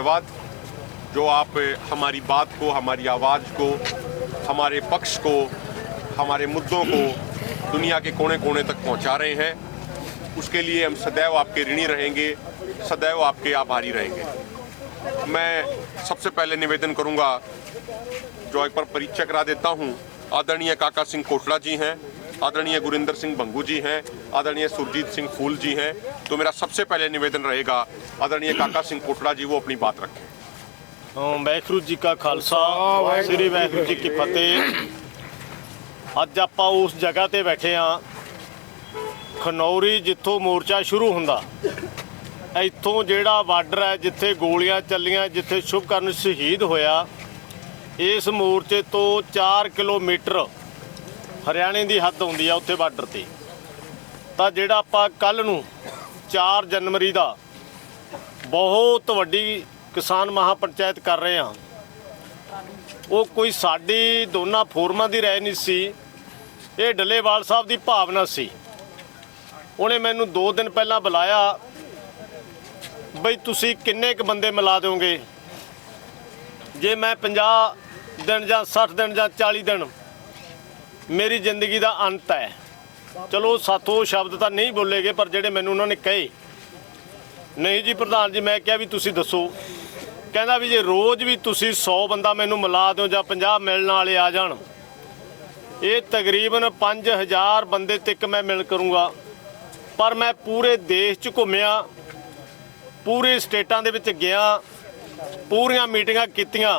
धन्यवाद। जो आप, हमारी बात को, हमारी आवाज़ को, हमारे पक्ष को, हमारे मुद्दों को दुनिया के कोने कोने तक पहुँचा रहे हैं, उसके लिए हम सदैव आपके ऋणी रहेंगे, सदैव आपके आभारी रहेंगे। मैं सबसे पहले निवेदन करूँगा, जो एक बार परिचय करा देता हूँ, आदरणीय काका सिंह कोटला जी हैं आदरणीय गुरिंदर सिंह भंगू जी हैं आदरणीय सुरजीत सिंह फूल जी हैं तो मेरा सबसे पहले निवेदन रहेगा आदरणीय काका सिंह कोटला जी वो अपनी बात रखें ਅਮ ਵਾਹਿਗੁਰੂ ਜੀ ਕਾ ਖਾਲਸਾ ਸ੍ਰੀ ਵਾਹਿਗੁਰੂ ਜੀ ਕੀ ਫਤਿਹ ਅੱਜ ਆਪਾਂ ਉਸ ਜਗ੍ਹਾ ਤੇ ਬੈਠੇ ਆ ਖਨੌਰੀ ਜਿੱਥੋਂ ਮੋਰਚਾ ਸ਼ੁਰੂ ਹੁੰਦਾ ਇੱਥੋਂ ਜਿਹੜਾ ਬਾਰਡਰ ਹੈ ਜਿੱਥੇ ਗੋਲੀਆਂ ਚੱਲੀਆਂ ਜਿੱਥੇ ਸ਼ੁਭਕਰਨ ਸ਼ਹੀਦ ਹੋਇਆ ਇਸ ਮੋਰਚੇ ਤੋਂ 4 ਕਿਲੋਮੀਟਰ ਹਰਿਆਣੇ ਦੀ ਹੱਦ ਆਉਂਦੀ ਆ ਉੱਥੇ ਬਾਰਡਰ ਤੇ। ਤਾਂ ਜਿਹੜਾ ਆਪਾਂ ਕੱਲ ਨੂੰ 4 ਜਨਵਰੀ ਦਾ ਬਹੁਤ ਵੱਡੀ ਕਿਸਾਨ ਮਹਾਪੰਚਾਇਤ ਕਰ ਰਹੇ ਹਾਂ, ਉਹ ਕੋਈ ਸਾਡੀ ਦੋਨਾਂ ਫੋਰਮਾਂ ਦੀ ਰਾਏ ਨਹੀਂ ਸੀ, ਇਹ ਡੱਲੇਵਾਲ ਸਾਹਿਬ ਦੀ ਭਾਵਨਾ ਸੀ। ਉਹਨੇ ਮੈਨੂੰ 2 ਦਿਨ ਪਹਿਲਾਂ ਬੁਲਾਇਆ, ਬਈ ਤੁਸੀਂ ਕਿੰਨੇ ਕ ਬੰਦੇ ਮਿਲਾ ਦਿਓਗੇ? ਜੇ ਮੈਂ 50 ਦਿਨ ਜਾਂ 60 ਦਿਨ ਜਾਂ 40 ਦਿਨ ਮੇਰੀ ਜ਼ਿੰਦਗੀ ਦਾ ਅੰਤ ਹੈ। ਚਲੋ, ਸਾਥੋਂ ਸ਼ਬਦ ਤਾਂ ਨਹੀਂ ਬੋਲੇਗੇ, ਪਰ ਜਿਹੜੇ ਮੈਨੂੰ ਉਹਨਾਂ ਨੇ ਕਹੇ। ਨਹੀਂ ਜੀ, ਪ੍ਰਧਾਨ ਜੀ, ਮੈਂ ਕਿਹਾ ਵੀ ਤੁਸੀਂ ਦੱਸੋ। ਕਹਿੰਦਾ ਵੀ ਜੇ ਰੋਜ਼ ਵੀ ਤੁਸੀਂ 100 ਬੰਦਾ ਮੈਨੂੰ ਮਿਲਾ ਦਿਓ ਜਾਂ 50 ਮਿਲਣ ਵਾਲੇ ਆ ਜਾਣ, ਇਹ ਤਕਰੀਬਨ 5000 ਬੰਦੇ ਤੱਕ ਮੈਂ ਮਿਲ ਕਰੂੰਗਾ। ਪਰ ਮੈਂ ਪੂਰੇ ਦੇਸ਼ 'ਚ ਘੁੰਮਿਆ, ਪੂਰੇ ਸਟੇਟਾਂ ਦੇ ਵਿੱਚ ਗਿਆ, ਪੂਰੀਆਂ ਮੀਟਿੰਗਾਂ ਕੀਤੀਆਂ।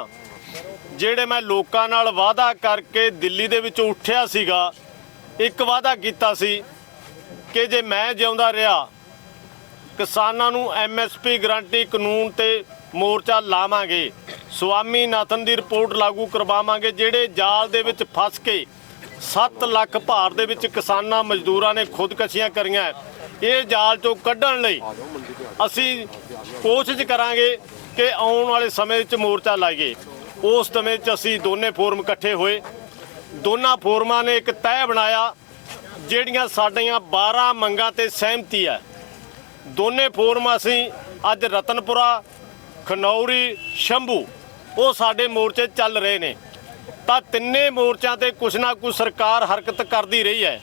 ਜਿਹੜੇ ਮੈਂ ਲੋਕਾਂ ਨਾਲ ਵਾਅਦਾ ਕਰਕੇ ਦਿੱਲੀ ਦੇ ਵਿੱਚ ਉੱਠਿਆ ਸੀਗਾ, ਇੱਕ ਵਾਅਦਾ ਕੀਤਾ ਸੀ ਕਿ ਜੇ ਮੈਂ ਜਿਉਂਦਾ ਰਿਹਾ, ਕਿਸਾਨਾਂ ਨੂੰ ਐਮਐਸਪੀ ਗਰੰਟੀ ਕਾਨੂੰਨ ਤੇ ਮੋਰਚਾ ਲਾਵਾਂਗੇ, ਸਵਾਮੀਨਾਥਨ ਦੀ ਰਿਪੋਰਟ ਲਾਗੂ ਕਰਵਾਵਾਂਗੇ, ਜਿਹੜੇ ਜਾਲ ਦੇ ਵਿੱਚ ਫਸ ਕੇ 7 ਲੱਖ ਭਾਰ ਦੇ ਵਿੱਚ ਕਿਸਾਨਾਂ ਮਜ਼ਦੂਰਾਂ ਨੇ ਖੁਦਕਸ਼ੀਆਂ ਕਰੀਆਂ, ਇਹ ਜਾਲ ਚੋਂ ਕੱਢਣ ਲਈ ਅਸੀਂ ਕੋਸ਼ਿਸ਼ ਕਰਾਂਗੇ ਕਿ ਆਉਣ ਵਾਲੇ ਸਮੇਂ ਵਿੱਚ ਮੋਰਚਾ ਲਾਈਏ। ਉਸ ਸਮੇਂ 'ਚ ਅਸੀਂ ਦੋਨੇ ਫੋਰਮ ਇਕੱਠੇ ਹੋਏ। ਦੋਨਾਂ ਫੋਰਮਾਂ ਨੇ ਇੱਕ ਤੈਅ ਬਣਾਇਆ, ਜਿਹੜੀਆਂ ਸਾਡੀਆਂ 12 ਮੰਗਾਂ ਤੇ ਸਹਿਮਤੀ ਹੈ। ਦੋਨੇ ਫੋਰਮ ਅਸੀਂ ਅੱਜ ਰਤਨਪੁਰਾ, ਖਨੌਰੀ, ਸ਼ੰਭੂ, ਉਹ ਸਾਡੇ ਮੋਰਚੇ ਚੱਲ ਰਹੇ ਨੇ। ਤਾਂ ਤਿੰਨੇ ਮੋਰਚਿਆਂ ਤੇ ਕੁਛ ਨਾ ਕੁਛ ਸਰਕਾਰ ਹਰਕਤ ਕਰਦੀ ਰਹੀ ਹੈ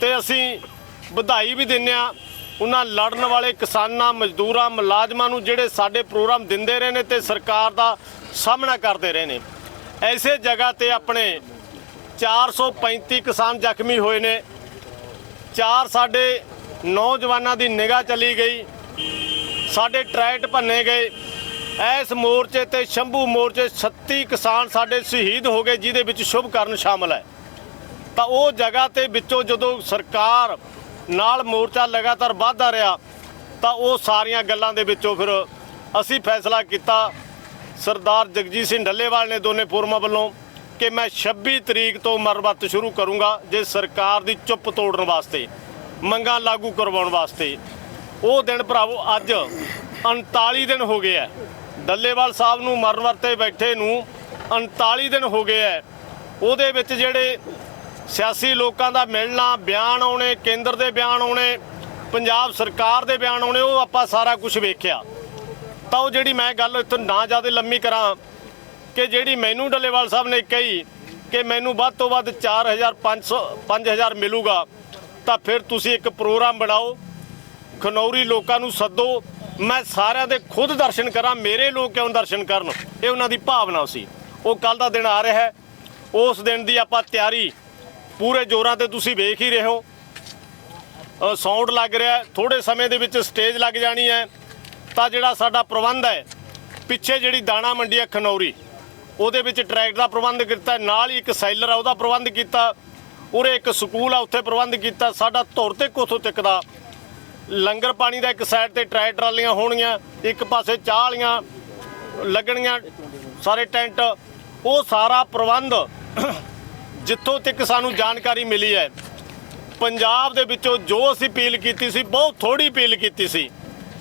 ਤੇ ਅਸੀਂ ਵਧਾਈ ਵੀ ਦਿੰਦੇ ਆ ਉਹਨਾਂ ਲੜਨ ਵਾਲੇ ਕਿਸਾਨਾਂ, ਮਜ਼ਦੂਰਾਂ, ਮੁਲਾਜ਼ਮਾਂ ਨੂੰ ਜਿਹੜੇ ਸਾਡੇ ਪ੍ਰੋਗਰਾਮ ਦਿੰਦੇ ਰਹੇ ਨੇ ਤੇ ਸਰਕਾਰ ਦਾ ਸਾਹਮਣਾ ਕਰਦੇ ਰਹੇ ਨੇ। ਐਸੇ ਜਗ੍ਹਾ ਤੇ ਆਪਣੇ 435 ਕਿਸਾਨ ਜ਼ਖਮੀ ਹੋਏ ਨੇ। ਚਾਰ ਸਾਡੇ ਨੌਜਵਾਨਾਂ ਦੀ ਨਿਗਾਹ ਚਲੀ ਗਈ। ਸਾਡੇ ਟਰੈਟ ਭੰਨੇ ਗਏ। ਇਸ ਮੋਰਚੇ ਤੇ ਸ਼ੰਭੂ ਮੋਰਚੇ 36 ਕਿਸਾਨ ਸਾਡੇ ਸ਼ਹੀਦ ਹੋ ਗਏ, ਜਿਹਦੇ ਵਿੱਚ ਸ਼ੁਭ ਕਰਨ ਸ਼ਾਮਲ ਹੈ। ਤਾਂ ਉਹ ਜਗ੍ਹਾ ਤੇ ਵਿੱਚੋਂ ਜਦੋਂ ਸਰਕਾਰ ਨਾਲ ਮੋਰਚਾ ਲਗਾਤਾਰ ਵਧਦਾ ਰਿਹਾ, ਤਾਂ ਉਹ ਸਾਰੀਆਂ ਗੱਲਾਂ ਦੇ ਵਿੱਚੋਂ ਫਿਰ ਅਸੀਂ ਫੈਸਲਾ ਕੀਤਾ, ਸਰਦਾਰ ਜਗਜੀਤ ਸਿੰਘ ਢੱਲੇਵਾਲ ਨੇ ਦੋਨੇ ਫੋਰਮਾਂ ਵੱਲੋਂ ਕਿ ਮੈਂ 26 ਤਰੀਕ ਤੋਂ ਮਰਮਤ ਸ਼ੁਰੂ ਕਰੂੰਗਾ ਜੇ ਸਰਕਾਰ ਦੀ ਚੁੱਪ ਤੋੜਨ ਵਾਸਤੇ, ਮੰਗਾਂ ਲਾਗੂ ਕਰਵਾਉਣ ਵਾਸਤੇ। ਉਹ ਦਿਨ ਭਰਾਵੋ ਅੱਜ 39 ਦਿਨ ਹੋ ਗਏ ਐ। ਡੱਲੇਵਾਲ ਸਾਹਿਬ ਨੂੰ ਮਰਨ ਵਰਤੇ ਬੈਠੇ ਨੂੰ 39 ਦਿਨ ਹੋ ਗਏ ਐ। ਉਹਦੇ ਵਿੱਚ ਜਿਹੜੇ ਸਿਆਸੀ ਲੋਕਾਂ ਦਾ ਮਿਲਣਾ, ਬਿਆਨ ਆਉਣੇ, ਕੇਂਦਰ ਦੇ ਬਿਆਨ ਆਉਣੇ, ਪੰਜਾਬ ਸਰਕਾਰ ਦੇ ਬਿਆਨ ਆਉਣੇ, ਉਹ ਆਪਾਂ ਸਾਰਾ ਕੁਝ ਵੇਖਿਆ। ਤਾਂ ਉਹ ਜਿਹੜੀ ਮੈਂ ਗੱਲ ਇੱਥੋਂ ਨਾ ਜ਼ਿਆਦਾ ਲੰਮੀ ਕਰਾਂ ਕਿ ਜਿਹੜੀ ਮੈਨੂੰ ਡੱਲੇਵਾਲ ਸਾਹਿਬ ਨੇ ਕਹੀ ਕਿ ਮੈਨੂੰ ਵੱਧ ਤੋਂ ਵੱਧ 4500 5000 ਮਿਲੂਗਾ, ਤਾਂ ਫਿਰ ਤੁਸੀਂ ਇੱਕ ਪ੍ਰੋਗਰਾਮ ਬਣਾਓ, ਖਨੌਰੀ ਲੋਕਾਂ ਨੂੰ ਸੱਦੋ। ਮੈਂ ਸਾਰਿਆਂ ਦੇ ਖੁਦ ਦਰਸ਼ਨ ਕਰਾਂ, ਮੇਰੇ ਲੋਕ ਕਿਉਂ ਦਰਸ਼ਨ ਕਰਨ? ਇਹ ਉਹਨਾਂ ਦੀ ਭਾਵਨਾ ਸੀ। ਉਹ ਕੱਲ ਦਾ ਦਿਨ ਆ ਰਿਹਾ ਹੈ। ਉਸ ਦਿਨ ਦੀ ਆਪਾਂ ਤਿਆਰੀ ਪੂਰੇ ਜ਼ੋਰਾਂ ਤੇ ਤੁਸੀਂ ਵੇਖ ਹੀ ਰਹੇ ਹੋ। ਸਾਊਂਡ ਲੱਗ ਰਿਹਾ ਥੋੜੇ ਸਮੇਂ ਦੇ ਵਿੱਚ ਸਟੇਜ ਲੱਗ ਜਾਣੀ ਹੈ। ਤਾਂ ਜਿਹੜਾ ਸਾਡਾ ਪ੍ਰਬੰਧ ਹੈ, ਪਿੱਛੇ ਜਿਹੜੀ ਦਾਣਾ ਮੰਡੀ ਹੈ ਖਨੌਰੀ, ਉਹਦੇ ਵਿੱਚ ਟਰੈਕਟ ਦਾ ਪ੍ਰਬੰਧ ਕੀਤਾ ਨਾਲ ਹੀ ਇੱਕ ਸੈਲਰ ਆ, ਉਹਦਾ ਪ੍ਰਬੰਧ ਕੀਤਾ। ਉਰੇ ਇੱਕ ਸਕੂਲ ਆ, ਉੱਥੇ ਪ੍ਰਬੰਧ ਕੀਤਾ। ਸਾਡਾ ਧੁਰ ਤੇ ਕੋਥੋਂ ਤੱਕ ਦਾ ਲੰਗਰ ਪਾਣੀ ਦਾ ਇੱਕ ਸਾਈਡ ਤੇ ਟਰੈ ਟਰਾਲੀਆਂ ਹੋਣਗੀਆਂ, ਇੱਕ ਪਾਸੇ ਚਾਹ ਵਾਲੀਆਂ ਲੱਗਣਗੀਆਂ, ਸਾਰੇ ਟੈਂਟ। ਉਹ ਸਾਰਾ ਪ੍ਰਬੰਧ ਜਿੱਥੋਂ ਤੱਕ ਸਾਨੂੰ ਜਾਣਕਾਰੀ ਮਿਲੀ ਹੈ, ਪੰਜਾਬ ਦੇ ਵਿੱਚੋਂ ਜੋ ਅਸੀਂ ਅਪੀਲ ਕੀਤੀ ਸੀ, ਬਹੁਤ ਥੋੜੀ ਅਪੀਲ ਕੀਤੀ ਸੀ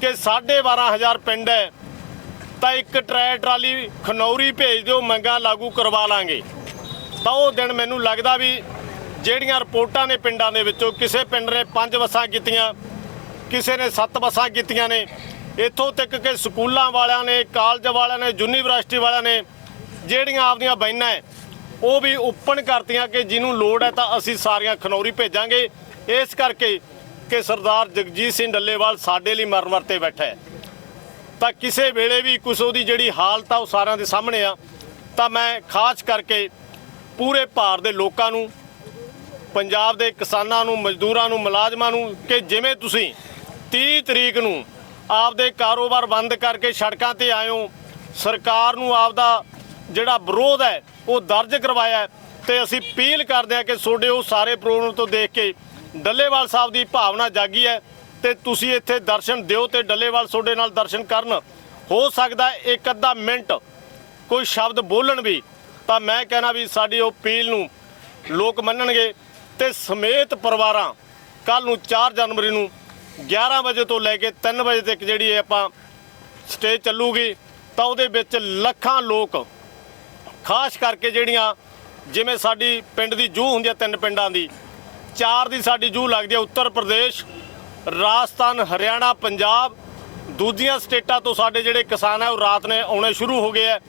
ਕਿ 12500 ਪਿੰਡ ਹੈ, ਤਾਂ ਇੱਕ ਟਰੈ ਟਰਾਲੀ ਖਨੌਰੀ ਭੇਜ ਦਿਓ, ਮੰਗਾ ਲਾਗੂ ਕਰਵਾ ਲਾਂਗੇ। ਤਾਂ ਉਹ ਦਿਨ ਮੈਨੂੰ ਲੱਗਦਾ ਵੀ ਜਿਹੜੀਆਂ ਰਿਪੋਰਟਾਂ ਨੇ ਪਿੰਡਾਂ ਦੇ ਵਿੱਚੋਂ, ਕਿਸੇ ਪਿੰਡ ਨੇ ਪੰਜ ਬੱਸਾਂ ਕੀਤੀਆਂ, ਕਿਸੇ ਨੇ ਸੱਤ ਬੱਸਾਂ ਕੀਤੀਆਂ ਨੇ, ਇੱਥੋਂ ਤੱਕ ਕਿ ਸਕੂਲਾਂ ਵਾਲਿਆਂ ਨੇ, ਕਾਲਜ ਵਾਲਿਆਂ ਨੇ, ਯੂਨੀਵਰਸਿਟੀ ਵਾਲਿਆਂ ਨੇ, ਜਿਹੜੀਆਂ ਆਪਦੀਆਂ ਬੈਨਾਂ ਹੈ ਉਹ ਵੀ ਓਪਨ ਕਰਤੀਆਂ ਕਿ ਜਿਹਨੂੰ ਲੋੜ ਹੈ ਤਾਂ ਅਸੀਂ ਸਾਰੀਆਂ ਖਨੌਰੀ ਭੇਜਾਂਗੇ। ਇਸ ਕਰਕੇ ਕਿ ਸਰਦਾਰ ਜਗਜੀਤ ਸਿੰਘ ਡੱਲੇਵਾਲ ਸਾਡੇ ਲਈ ਮਰਨ ਵਰਤੇ ਬੈਠਾ ਹੈ। ਤਾਂ ਕਿਸੇ ਵੇਲੇ ਵੀ ਕੁਛ ਉਹਦੀ ਜਿਹੜੀ ਹਾਲਤ ਆ ਉਹ ਸਾਰਿਆਂ ਦੇ ਸਾਹਮਣੇ ਆ। ਤਾਂ ਮੈਂ ਖਾਸ ਕਰਕੇ ਪੂਰੇ ਭਾਰਤ ਦੇ ਲੋਕਾਂ ਨੂੰ, ਪੰਜਾਬ ਦੇ ਕਿਸਾਨਾਂ ਨੂੰ, ਮਜ਼ਦੂਰਾਂ ਨੂੰ, ਮੁਲਾਜ਼ਮਾਂ ਨੂੰ ਕਿ ਜਿਵੇਂ ਤੁਸੀਂ 30 ਤਰੀਕ ਨੂੰ ਆਪਦੇ ਕਾਰੋਬਾਰ ਬੰਦ ਕਰਕੇ ਸੜਕਾਂ ਤੇ ਆਇਓ ਸਰਕਾਰ ਨੂੰ ਆਪਦਾ ਜਿਹੜਾ ਵਿਰੋਧ ਹੈ, ਉਹ ਦਰਜ ਕਰਵਾਇਆ ਹੈ ਤੇ ਅਸੀਂ ਅਪੀਲ ਕਰਦੇ ਹਾਂ ਕਿ ਤੁਹਾਡੇ ਉਹ ਸਾਰੇ ਪ੍ਰੋਗਰਾਮ ਤੋਂ ਦੇਖ ਕੇ ਡੱਲੇਵਾਲ ਸਾਹਿਬ ਦੀ ਭਾਵਨਾ ਜਾਗੀ ਹੈ ਤੇ ਤੁਸੀਂ ਇੱਥੇ ਦਰਸ਼ਨ ਦਿਓ ਤੇ ਡੱਲੇਵਾਲ ਤੁਹਾਡੇ ਨਾਲ ਦਰਸ਼ਨ ਕਰਨ। ਹੋ ਸਕਦਾ ਇੱਕ ਅੱਧਾ ਮਿੰਟ ਕੋਈ ਸ਼ਬਦ ਬੋਲਣ ਵੀ, ਤਾਂ ਮੈਂ ਕਹਿਣਾ ਵੀ ਸਾਡੀ ਉਹ ਅਪੀਲ ਨੂੰ ਲੋਕ ਮੰਨਣਗੇ ਤੇ ਸਮੇਤ ਪਰਿਵਾਰਾਂ ਕੱਲ ਨੂੰ 4 ਜਨਵਰੀ ਨੂੰ 11 ਵਜੇ ਤੋਂ ਲੈ ਕੇ 3 ਵਜੇ ਤੱਕ ਜਿਹੜੀ ਇਹ ਆਪਾਂ ਸਟੇ ਚੱਲੂਗੀ, ਤਾਂ ਉਹਦੇ ਵਿੱਚ ਲੱਖਾਂ ਲੋਕ ਖਾਸ ਕਰਕੇ ਜਿਹੜੀਆਂ ਜਿਵੇਂ ਸਾਡੀ ਪਿੰਡ ਦੀ ਜੂਹ ਹੁੰਦੀ ਹੈ ਤਿੰਨ ਪਿੰਡਾਂ ਦੀ, ਚਾਰ ਦੀ ਸਾਡੀ ਜੂਹ ਲੱਗਦੀ ਹੈ ਉੱਤਰ ਪ੍ਰਦੇਸ਼, ਰਾਜਸਥਾਨ, ਹਰਿਆਣਾ, ਪੰਜਾਬ, ਦੂਜੀਆਂ ਸਟੇਟਾਂ ਤੋਂ ਸਾਡੇ ਜਿਹੜੇ ਕਿਸਾਨ ਹੈ ਉਹ ਰਾਤ ਨੇ ਆਉਣੇ ਸ਼ੁਰੂ ਹੋ ਗਏ ਹੈ।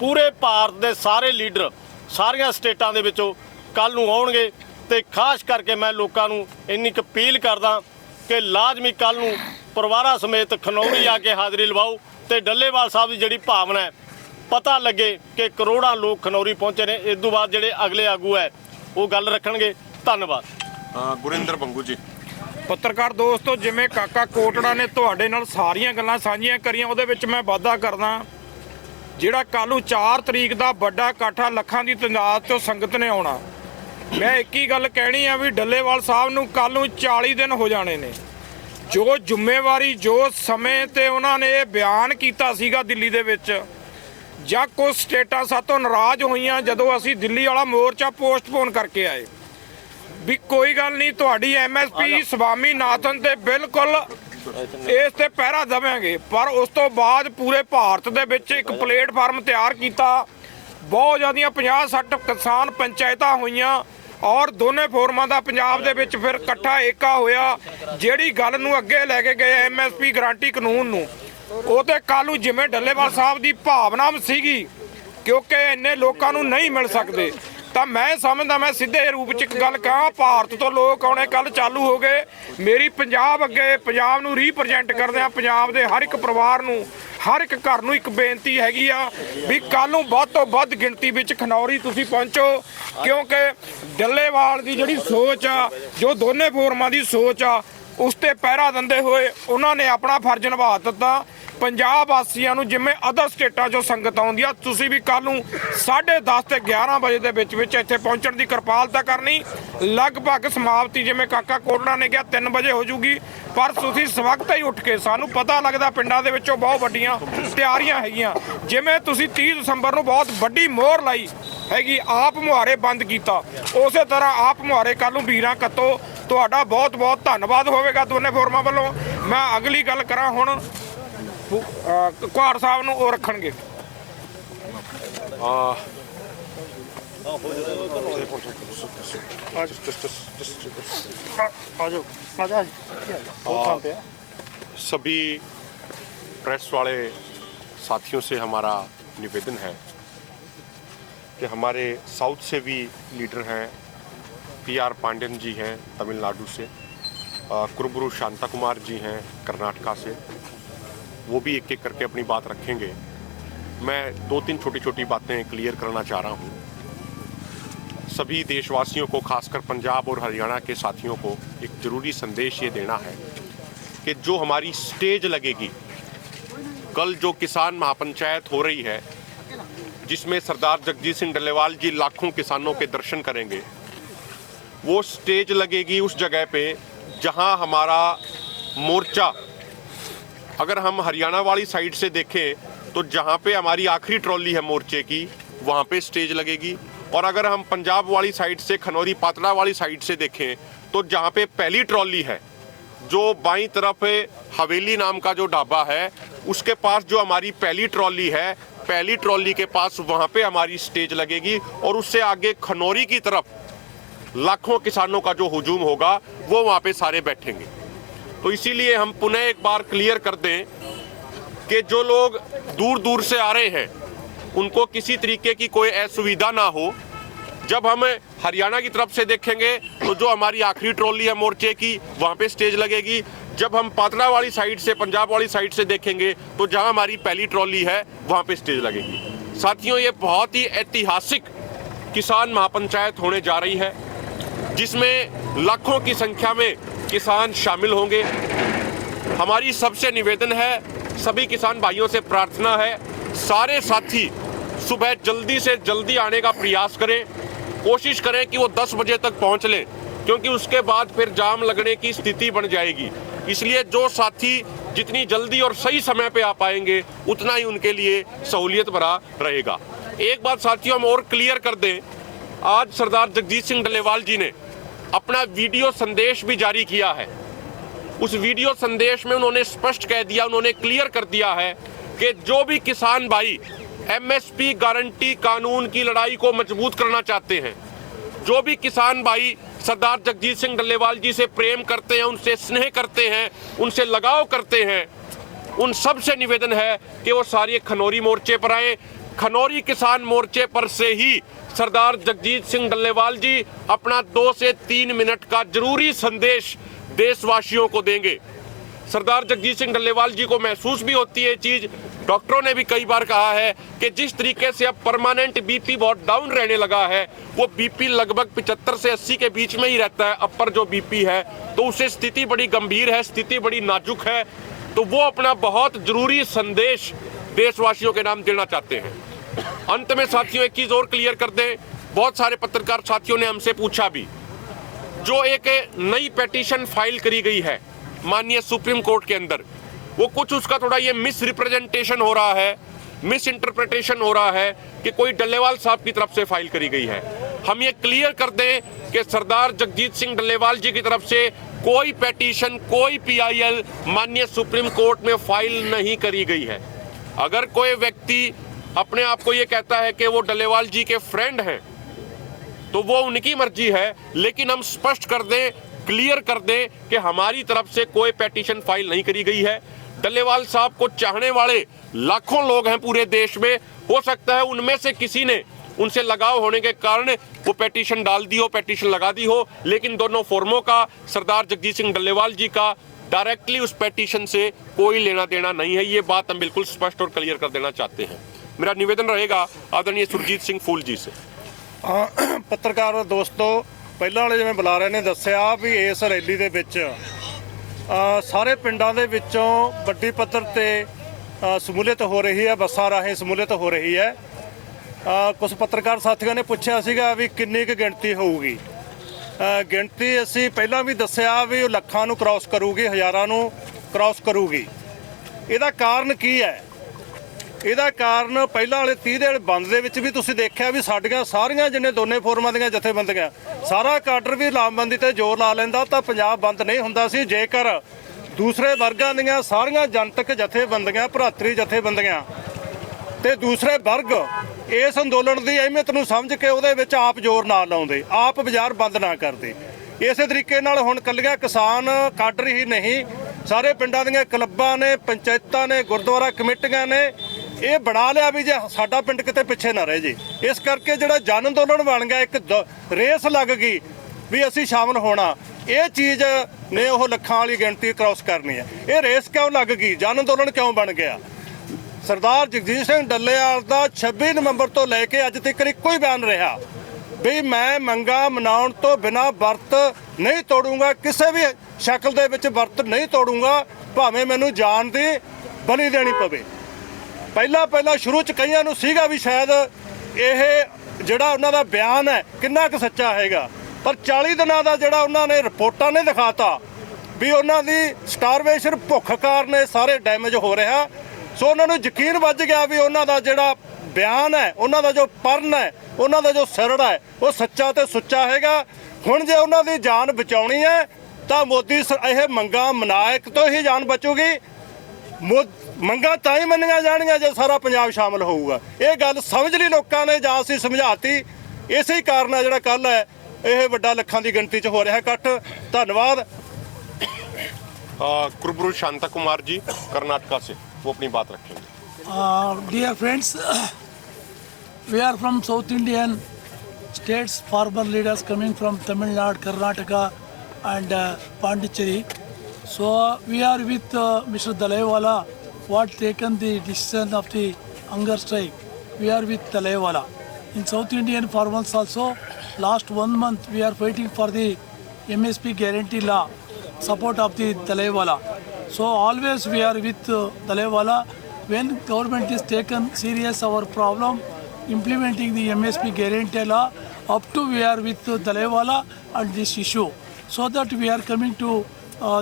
ਪੂਰੇ ਭਾਰਤ ਦੇ ਸਾਰੇ ਲੀਡਰ ਸਾਰੀਆਂ ਸਟੇਟਾਂ ਦੇ ਵਿੱਚੋਂ ਕੱਲ ਨੂੰ ਆਉਣਗੇ ਤੇ ਖਾਸ ਕਰਕੇ ਮੈਂ ਲੋਕਾਂ ਨੂੰ ਇੰਨੀ ਕੁ ਅਪੀਲ ਕਰਦਾ ਕਿ ਲਾਜ਼ਮੀ ਕੱਲ ਨੂੰ ਪਰਿਵਾਰਾਂ ਸਮੇਤ ਖਨੌਰੀ ਆ ਕੇ ਹਾਜ਼ਰੀ ਲਵਾਓ ਤੇ ਡੱਲੇਵਾਲ ਸਾਹਿਬ ਦੀ ਜਿਹੜੀ ਭਾਵਨਾ ਹੈ ਪਤਾ ਲੱਗੇ ਕਿ ਕਰੋੜਾਂ ਲੋਕ ਖਨੌਰੀ ਪਹੁੰਚੇ ਨੇ। ਇਸ ਤੋਂ ਬਾਅਦ ਜਿਹੜੇ ਅਗਲੇ ਆਗੂ ਹੈ ਉਹ ਗੱਲ ਰੱਖਣਗੇ। ਧੰਨਵਾਦ। ਗੁਰਿੰਦਰ ਬੰਗੂ ਜੀ। ਪੱਤਰਕਾਰ ਦੋਸਤੋ ਜਿਵੇਂ ਕਾਕਾ ਕੋਟੜਾ ਨੇ ਤੁਹਾਡੇ ਨਾਲ ਸਾਰੀਆਂ ਗੱਲਾਂ ਸਾਂਝੀਆਂ ਕਰੀਆਂ ਉਹਦੇ ਵਿੱਚ ਮੈਂ ਵਾਅਦਾ ਕਰਦਾ ਜਿਹੜਾ ਕੱਲ ਨੂੰ 4 ਤਰੀਕ ਦਾ ਵੱਡਾ ਇਕੱਠਾ ਲੱਖਾਂ ਦੀ ਤੰਦਾਦ ਤੋਂ ਸੰਗਤ ਨੇ ਆਉਣਾ ਮੈਂ ਇੱਕ ਹੀ ਗੱਲ ਕਹਿਣੀ ਆ ਵੀ ਡੱਲੇਵਾਲ ਸਾਹਿਬ ਨੂੰ ਕੱਲ ਨੂੰ 40 ਦਿਨ ਹੋ ਜਾਣੇ ਨੇ। ਜੋ ਜ਼ਿੰਮੇਵਾਰੀ ਜੋ ਸਮੇਂ ਤੇ ਉਹਨਾਂ ਨੇ ਇਹ ਬਿਆਨ ਕੀਤਾ ਸੀਗਾ ਦਿੱਲੀ ਦੇ ਵਿੱਚ ਜਾਂ ਕੁਝ ਸਟੇਟਾਂ ਸਾਤੋਂ ਨਾਰਾਜ਼ ਹੋਈਆਂ ਜਦੋਂ ਅਸੀਂ ਦਿੱਲੀ ਵਾਲਾ ਮੋਰਚਾ ਪੋਸਟਪੋਨ ਕਰਕੇ ਆਏ। ਵੀ ਕੋਈ ਗੱਲ ਨਹੀਂ ਤੁਹਾਡੀ ਐਮਐਸਪੀ ਸਵਾਮੀਨਾਥਨ ਤੇ ਬਿਲਕੁਲ ਇਸ ਤੇ ਪਹਿਰਾ ਦੇਵਾਂਗੇ। ਪਰ ਉਸ ਤੋਂ ਬਾਅਦ ਪੂਰੇ ਭਾਰਤ ਦੇ ਵਿੱਚ ਇੱਕ ਪਲੇਟਫਾਰਮ ਤਿਆਰ ਕੀਤਾ। ਬਹੁਤ ਜ਼ਿਆਦੀਆਂ 50 60 ਕਿਸਾਨ ਪੰਚਾਇਤਾਂ ਹੋਈਆਂ ਔਰ ਦੋਨੇ ਫੋਰਮਾਂ ਦਾ ਪੰਜਾਬ ਦੇ ਵਿੱਚ ਫਿਰ ਇਕੱਠਾ ਏਕਾ ਹੋਇਆ ਜਿਹੜੀ ਗੱਲ ਨੂੰ ਅੱਗੇ ਲੈ ਕੇ ਗਏ ਐਮਐਸਪੀ ਗਾਰੰਟੀ ਕਾਨੂੰਨ ਨੂੰ। ਉਹ ਤੇ ਕੱਲ੍ਹ ਨੂੰ ਜਿਵੇਂ ਡੱਲੇਵਾਲ ਸਾਹਿਬ ਦੀ ਭਾਵਨਾ ਸੀਗੀ ਕਿਉਂਕਿ ਇੰਨੇ ਲੋਕਾਂ ਨੂੰ ਨਹੀਂ ਮਿਲ ਸਕਦੇ, ਤਾਂ ਮੈਂ ਸਮਝਦਾ, ਮੈਂ ਸਿੱਧੇ ਰੂਪ ਚ ਇੱਕ ਗੱਲ ਕਹਾਂ, ਭਾਰਤ ਤੋਂ ਲੋਕ ਆਉਣੇ ਕੱਲ ਚਾਲੂ ਹੋ ਗਏ। ਮੇਰੀ ਪੰਜਾਬ ਅੱਗੇ, ਪੰਜਾਬ ਨੂੰ ਰੀਪ੍ਰੈਜ਼ੈਂਟ ਕਰਦੇ ਆ ਪੰਜਾਬ ਦੇ ਹਰ ਇੱਕ ਪਰਿਵਾਰ ਨੂੰ, ਹਰ ਇੱਕ ਘਰ ਨੂੰ ਇੱਕ ਬੇਨਤੀ ਹੈਗੀ ਆ ਵੀ ਕੱਲ ਨੂੰ ਵੱਧ ਤੋਂ ਵੱਧ ਗਿਣਤੀ ਵਿੱਚ ਖਨੌਰੀ ਤੁਸੀਂ ਪਹੁੰਚੋ, ਕਿਉਂਕਿ ਡੱਲੇਵਾਲ ਦੀ ਜਿਹੜੀ ਸੋਚ ਆ, ਜੋ ਦੋਨੇ ਫੋਰਮਾਂ ਦੀ ਸੋਚ ਆ ਉਸ ਤੇ ਪਹਿਰਾ ਦਿੰਦੇ ਹੋਏ ਉਹਨਾਂ ਨੇ ਆਪਣਾ ਫਰਜ਼ ਨਿਭਾ ਦਿੱਤਾ। ਪੰਜਾਬ ਵਾਸੀਆਂ ਨੂੰ ਜਿਵੇਂ ਅਦਰ ਸਟੇਟਾਂ 'ਚੋਂ ਸੰਗਤ ਆਉਂਦੀ ਆ, ਤੁਸੀਂ ਵੀ ਕੱਲ ਨੂੰ 10:30 ਤੇ 11 ਵਜੇ ਦੇ ਵਿੱਚ ਵਿੱਚ ਇੱਥੇ ਪਹੁੰਚਣ ਦੀ ਕਿਰਪਾਲਤਾ ਕਰਨੀ। ਲਗਭਗ ਸਮਾਪਤੀ ਜਿਵੇਂ ਕਾਕਾ ਕੋਟੜਾ ਨੇ ਕਿਹਾ 3 ਵਜੇ ਹੋ ਜੂਗੀ। ਪਰ ਤੁਸੀਂ ਸਵਖਤ ਹੀ ਉੱਠ ਕੇ ਸਾਨੂੰ ਪਤਾ ਲੱਗਦਾ ਪਿੰਡਾਂ ਦੇ ਵਿੱਚੋਂ ਬਹੁਤ ਵੱਡੀਆਂ ਤਿਆਰੀਆਂ ਹੈਗੀਆਂ। ਜਿਵੇਂ ਤੁਸੀਂ 30 ਦਸੰਬਰ ਨੂੰ ਬਹੁਤ ਵੱਡੀ ਮੋਹਰ ਲਾਈ ਹੈਗੀ, ਆਪ ਮੁਹਾਰੇ ਬੰਦ ਕੀਤਾ। ਉਸੇ ਤਰ੍ਹਾਂ ਆਪ ਮੁਹਾਰੇ ਕੱਲ ਨੂੰ ਵੀਰਾਂ ਕੱਤੋ। ਤੁਹਾਡਾ ਬਹੁਤ ਬਹੁਤ ਧੰਨਵਾਦ ਹੋਵੇ ਹੋਵੇਗਾ ਦੋਨੇ ਫੋਰਮਾਂ ਵੱਲੋਂ ਮੈਂ ਅਗਲੀ ਗੱਲ ਕਰਾਂ ਹੁਣ ਫੂ- ਅਹ ਕੁਹਾੜ ਸਾਹਿਬ ਨੂੰ ਉਹ ਰੱਖਣਗੇ सभी प्रेस वाले साथियों से हमारा निवेदन है कि हमारे साउथ से भी लीडर हैं पी आर पांड्यन जी हैं तमिलनाडु से अ, कुरबुरु शांता कुमार जी हैं कर्नाटका से। वो भी एक एक करके अपनी बात रखेंगे। मैं दो तीन छोटी छोटी बातें क्लियर करना चाह रहा हूँ। सभी देशवासियों को, खासकर पंजाब और हरियाणा के साथियों को एक ज़रूरी संदेश ये देना है कि जो हमारी स्टेज लगेगी, कल जो किसान महापंचायत हो रही है, जिसमें सरदार जगजीत सिंह डल्लेवाल जी लाखों किसानों के दर्शन करेंगे, वो स्टेज लगेगी उस जगह पे जहाँ हमारा मोर्चा, अगर हम हरियाणा वाली साइड से देखें तो जहाँ पे हमारी आखिरी ट्रॉली है मोर्चे की, वहाँ पे स्टेज लगेगी। और अगर हम पंजाब वाली साइड से, खनौरी पातड़ा वाली साइड से देखें तो जहाँ पे पहली ट्रॉली है, जो बाई तरफ़ हवेली नाम का जो ढाबा है, उसके पास जो हमारी पहली ट्रॉली है, पहली ट्रॉली के पास वहाँ पे हमारी स्टेज लगेगी। और उससे आगे खनौरी की तरफ़ लाखों किसानों का जो हजूम होगा, वो वहाँ पे सारे बैठेंगे। तो इसीलिए हम पुनः एक बार क्लियर कर दें कि जो लोग दूर दूर से आ रहे हैं, उनको किसी तरीके की कोई असुविधा ना हो। जब हम हरियाणा की तरफ़ से देखेंगे तो जो हमारी आखिरी ट्रॉली है मोर्चे की, वहाँ पे स्टेज लगेगी। जब हम पातड़ा वाली साइड से पंजाब वाली साइड से देखेंगे तो जहाँ हमारी पहली ट्रॉली है, वहाँ पे स्टेज लगेगी। साथियों, ये बहुत ही ऐतिहासिक किसान महापंचायत होने जा रही है। जिसमें लाखों की संख्या में किसान शामिल होंगे। हमारी सबसे निवेदन है, सभी किसान भाइयों से प्रार्थना है, सारे साथी सुबह जल्दी से जल्दी आने का प्रयास करें। कोशिश करें कि वो 10 बजे तक पहुँच लें, क्योंकि उसके बाद फिर जाम लगने की स्थिति बन जाएगी। इसलिए जो साथी जितनी जल्दी और सही समय पे आ पाएँगे, उतना ही उनके लिए सहूलियत भरा रहेगा। एक बात साथियों, हम और क्लियर कर दें। आज सरदार जगजीत सिंह डल्लेवाल जी ने अपना वीडियो संदेश भी जारी किया है। उस वीडियो संदेश में उन्होंने स्पष्ट कह दिया, उन्होंने क्लियर कर दिया है कि जो भी किसान भाई एमएसपी गारंटी कानून की लड़ाई को मज़बूत करना चाहते हैं, जो भी किसान भाई सरदार जगजीत सिंह डल्लेवाल जी से प्रेम करते हैं, उनसे स्नेह करते हैं, उनसे लगाव करते हैं, उन सबसे निवेदन है कि वो सारे खनौरी मोर्चे पर आए। खनौरी किसान मोर्चे पर से ही सरदार जगजीत सिंह डल्लेवाल जी अपना दो से तीन मिनट का ज़रूरी संदेश देशवासियों को देंगे। सरदार जगजीत सिंह डल्लेवाल जी को महसूस भी होती है चीज़। डॉक्टरों ने भी कई बार कहा है कि जिस तरीके से अब परमानेंट बीपी बहुत डाउन रहने लगा है, वो बीपी लगभग 75 से 80 के बीच में ही रहता है, अपर जो बीपी है तो उससे स्थिति बड़ी गंभीर है, स्थिति बड़ी नाजुक है तो वो अपना बहुत ज़रूरी संदेश देशवासियों के नाम देना चाहते हैं। अंत में साथियों, एक चीज़ और क्लियर कर दें। बहुत सारे पत्रकार साथियों ने हमसे पूछा भी। जो एक नई पेटिशन फ़ाइल करी गई है, माननीय सुप्रीम कोर्ट के अंदर, वो कुछ उसका थोड़ा ये मिस रिप्रेजेंटेशन हो रहा है मिस इंटरप्रिटेशन हो रहा है कि कोई डल्लेवाल साहब की तरफ़ से फ़ाइल करी गई है। हम ये क्लियर कर दें कि सरदार जगजीत सिंह डल्लेवाल जी की तरफ़ से कोई पेटिशन कोई पीआईएल माननीय सुप्रीम कोर्ट में फ़ाइल नहीं करी गई है। अगर कोई व्यक्ति अपने आप को ये कहता है कि वो डलेवाल जी के फ्रेंड हैं। तो वो उनकी मर्ज़ी है, लेकिन हम स्पष्ट कर दें क्लियर कर दें कि हमारी तरफ़ से कोई पेटिशन फ़ाइल नहीं करी गई है। डल्लेवाल साहब को चाहने वाले लाखों लोग हैं पूरे देश में। हो सकता है उनमें से किसी ने उनसे लगाव होने के कारण वो पेटिशन डाल दी हो पेटिशन लगा दी हो, लेकिन दोनों फोरमों का, सरदार जगजीत सिंह डल्लेवाल जी का डायरेक्टली उस पेटिशन से कोई लेना देना नहीं है। ये बात हम बिल्कुल स्पष्ट और क्लियर कर देना चाहते हैं। मेरा निवेदन रहेगा आदरणीय सुरजीत सिंह फूल जी से ਅ, ਪੱਤਰਕਾਰ ਦੋਸਤੋ ਪਹਿਲਾਂ ਵਾਲੇ ਜਿਵੇਂ ਬੁਲਾਰੇ ਨੇ ਦੱਸਿਆ ਵੀ ਇਸ ਰੈਲੀ ਦੇ ਵਿੱਚ ਅ, ਸਾਰੇ ਪਿੰਡਾਂ ਦੇ ਵਿੱਚੋਂ ਵੱਡੀ ਪੱਧਰ ਤੇ ਅ, ਸਮੂਲੀਅਤ ਹੋ ਰਹੀ ਹੈ ਬੱਸਾਂ ਰਾਹੀਂ ਸਮੂਲੀਅਤ ਹੋ ਰਹੀ ਹੈ ਕੁਝ ਪੱਤਰਕਾਰ ਸਾਥੀਆਂ ਨੇ ਪੁੱਛਿਆ ਸੀਗਾ ਵੀ ਕਿੰਨੀ ਕੁ ਗਿਣਤੀ ਹੋਊਗੀ ਅ, ਗਿਣਤੀ ਅਸੀਂ ਪਹਿਲਾਂ ਵੀ ਦੱਸਿਆ ਵੀ ਉਹ ਲੱਖਾਂ ਨੂੰ ਕ੍ਰਾਸ ਕਰੂਗੀ ਹਜ਼ਾਰਾਂ ਨੂੰ ਕ੍ਰਾਸ ਕਰੂਗੀ ਇਹਦਾ ਕਾਰਨ ਕੀ ਹੈ ਇਹਦਾ ਕਾਰਨ ਪਹਿਲਾਂ ਵਾਲੇ 30 ਦੇ ਵਾਲੇ ਬੰਦ ਦੇ ਵਿੱਚ ਵੀ ਤੁਸੀਂ ਦੇਖਿਆ ਵੀ ਸਾਡੀਆਂ ਸਾਰੀਆਂ ਜਿੰਨੇ ਦੋਨੇ ਫੋਰਮਾਂ ਦੀਆਂ ਜਥੇਬੰਦੀਆਂ, ਸਾਰਾ ਕਾਡਰ ਵੀ ਲਾਮਬੰਦੀ ਤੇ ਜ਼ੋਰ ਲਾ ਲੈਂਦਾ ਤਾਂ ਪੰਜਾਬ ਬੰਦ ਨਹੀਂ ਹੁੰਦਾ ਸੀ। ਜੇਕਰ ਦੂਸਰੇ ਵਰਗਾਂ ਦੀਆਂ ਸਾਰੀਆਂ ਜਨਤਕ ਜਥੇਬੰਦੀਆਂ, ਭਰਾਤਰੀ ਜਥੇਬੰਦੀਆਂ ਤੇ ਦੂਸਰੇ ਵਰਗ ਇਸ ਅੰਦੋਲਨ ਦੀ ਅਹਿਮੀਅਤ ਨੂੰ ਸਮਝ ਕੇ ਉਹਦੇ ਵਿੱਚ ਆਪ ਜ਼ੋਰ ਨਾ ਲਾਉਂਦੇ, ਆਪ ਬਾਜ਼ਾਰ ਬੰਦ ਨਾ ਕਰਦੇ। ਇਸੇ ਤਰੀਕੇ ਨਾਲ ਹੁਣ ਕੱਲੀਆਂ ਕਿਸਾਨ ਕਾਡਰ ਹੀ ਨਹੀਂ, ਸਾਰੇ ਪਿੰਡਾਂ ਦੀਆਂ ਕਲੱਬਾਂ ਨੇ, ਪੰਚਾਇਤਾਂ ਨੇ, ਗੁਰਦੁਆਰਾ ਕਮੇਟੀਆਂ ਨੇ ਇਹ ਬਣਾ ਲਿਆ ਵੀ ਜੇ ਸਾਡਾ ਪਿੰਡ ਕਿਤੇ ਪਿੱਛੇ ਨਾ ਰਹੇ ਜੇ। ਇਸ ਕਰਕੇ ਜਿਹੜਾ ਜਨ ਅੰਦੋਲਨ ਬਣ ਗਿਆ, ਇੱਕ ਦ- ਰੇਸ ਲੱਗ ਗਈ ਵੀ ਅਸੀਂ ਸ਼ਾਮਲ ਹੋਣਾ। ਇਹ ਚੀਜ਼ ਨੇ ਉਹ ਲੱਖਾਂ ਵਾਲੀ ਗਿਣਤੀ ਕ੍ਰਾਸ ਕਰਨੀ ਹੈ। ਇਹ ਰੇਸ ਕਿਉਂ ਲੱਗ ਗਈ? ਜਨ ਅੰਦੋਲਨ ਕਿਉਂ ਬਣ ਗਿਆ? ਸਰਦਾਰ ਜਗਜੀਤ ਸਿੰਘ ਡੱਲੇਵਾਲ ਦਾ 26 ਨਵੰਬਰ ਤੋਂ ਲੈ ਕੇ ਅੱਜ ਤੱਕ ਇੱਕੋ ਹੀ ਬਿਆਨ ਰਿਹਾ ਵੀ ਮੈਂ ਮੰਗਾ ਮਨਾਉਣ ਤੋਂ ਬਿਨਾ ਵਰਤ ਨਹੀਂ ਤੋੜੂੰਗਾ, ਕਿਸੇ ਵੀ ਸ਼ਕਲ ਦੇ ਵਿੱਚ ਵਰਤ ਨਹੀਂ ਤੋੜੂੰਗਾ, ਭਾਵੇਂ ਮੈਨੂੰ ਜਾਨ ਦੀ ਬਲੀ ਦੇਣੀ ਪਵੇ। ਪਹਿਲਾਂ ਪਹਿਲਾਂ ਸ਼ੁਰੂ ਚ ਕਈਆਂ ਨੂੰ ਸੀਗਾ ਵੀ ਸ਼ਾਇਦ ਇਹ ਜਿਹੜਾ ਉਹਨਾਂ ਦਾ ਬਿਆਨ ਹੈ, ਕਿੰਨਾ ਕੁ ਸੱਚਾ ਹੈਗਾ। ਪਰ 40 ਦਿਨਾਂ ਦਾ ਜਿਹੜਾ ਉਹਨਾਂ ਨੇ ਰਿਪੋਰਟਾਂ ਨੇ ਦਿਖਾਤਾ ਵੀ ਉਹਨਾਂ ਦੀ ਸਟਾਰਵੇਸ਼ਨ ਭੁੱਖ ਕਾਰਨ ਇਹ ਸਾਰੇ ਡੈਮੇਜ ਹੋ ਰਿਹਾ। ਸੋ ਉਹਨਾਂ ਨੂੰ ਯਕੀਨ ਵੱਜ ਗਿਆ ਵੀ ਉਹਨਾਂ ਦਾ ਜਿਹੜਾ ਬਿਆਨ ਹੈ, ਉਹਨਾਂ ਦਾ ਜੋ ਪਰਨ ਹੈ, ਉਹਨਾਂ ਦਾ ਜੋ ਸਿਰੜ ਹੈ, ਉਹ ਸੱਚਾ ਤੇ ਸੁੱਚਾ ਹੈਗਾ। ਹੁਣ ਜੇ ਉਹਨਾਂ ਦੀ ਜਾਨ ਬਚਾਉਣੀ ਹੈ, ਤਾਂ ਮੋਦੀ ਸ- ਇਹ ਮੰਗਾ ਮਨਾਇਕ ਤੋਂ ਹੀ ਜਾਨ ਬਚੂਗੀ। ਮੰਗਾਂ ਤਾਂ ਹੀ ਮੰਨੀਆਂ ਜਾਣਗੀਆਂ ਜੇ ਸਾਰਾ ਪੰਜਾਬ ਸ਼ਾਮਲ ਹੋਊਗਾ ਇਹ ਗੱਲ ਸਮਝ ਲਈ ਲੋਕਾਂ ਨੇ ਜਾਂ ਅਸੀਂ ਸਮਝਾਤੀ ਇਸੇ ਹੀ ਕਾਰਨ ਹੈ ਜਿਹੜਾ ਕੱਲ ਹੈ ਇਹ ਵੱਡਾ ਲੱਖਾਂ ਦੀ ਗਿਣਤੀ 'ਚ ਹੋ ਰਿਹਾ ਇਕੱਠ ਧੰਨਵਾਦ कुरबुरु शांता कुमार जी कर्नाटका से वो अपनी बात रखेंगे Uh, dear friends, we are from South Indian states, farmer leaders coming from Tamil Nadu, Karnataka, and uh, Pondicherry. So we are with uh, Mr. Dalaiwala, what taken the decision of the hunger strike. We are with Dalaiwala. In South Indian farmers also, last one month we are fighting for the MSP guarantee law, support of the Dalaiwala. So always we are with uh, Dalaiwala. When government is taken serious our problem, implementing the MSP guarantee law, up to we are with uh, Dalaiwala and this issue. So that we are coming to